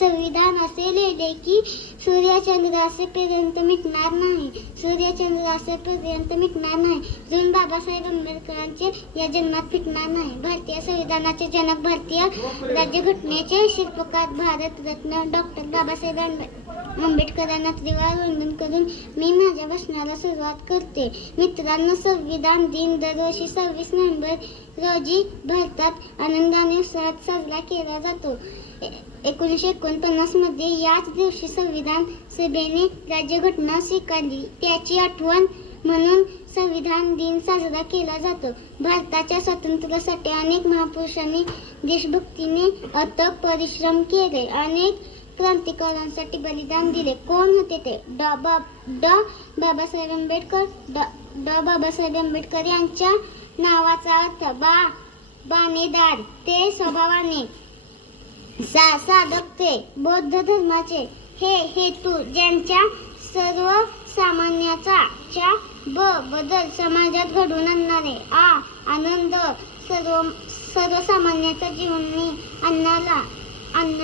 संविधान असे लिहिले की सूर्यचंद्र असेपर्यंत मिटणार नाही, सूर्यचंद्र असेपर्यंत मिटणार नाही, जून बाबासाहेब आंबेडकरांचे या जन्मात फिटणार नाही. भारतीय संविधानाचे जनक, भारतीय राज्यघटनेचे शिल्पकार, भारतरत्न डॉक्टर बाबासाहेब आंबेडकरांना त्रिवार वंदन करून मी माझ्या भाषणाला सुरुवात करते. मित्रांनो, संविधान दिन दरवर्षी 26 नोव्हेंबर रोजी भारतात आनंदाने उत्साहात साजरा केला जातो. 1949 मध्ये याच दिवशी संविधान सभेने राज्यघटना स्वीकारली. त्याची आठवण म्हणून संविधान दिन साजरा केला जातो. भारताच्या स्वातंत्र्यासाठी अनेक महापुरुषांनी देशभक्तीने अथक परिश्रम केले, अनेक क्रांतिकारकांसाठी बलिदान दिले. कोण होते ते? डॉ. बाबासाहेब आंबेडकर. डॉ. बाबासाहेब आंबेडकर यांच्या नावाचा अर्थ बाणेदार, ते स्वभावाने साधक, ते बौद्ध धर्माचे हे हेतू, ज्यांच्या सर्वसामान्याचा बदल समाजात घडवून आणणारे आनंद, सर्वसामान्याच्या जीवनी आणणारा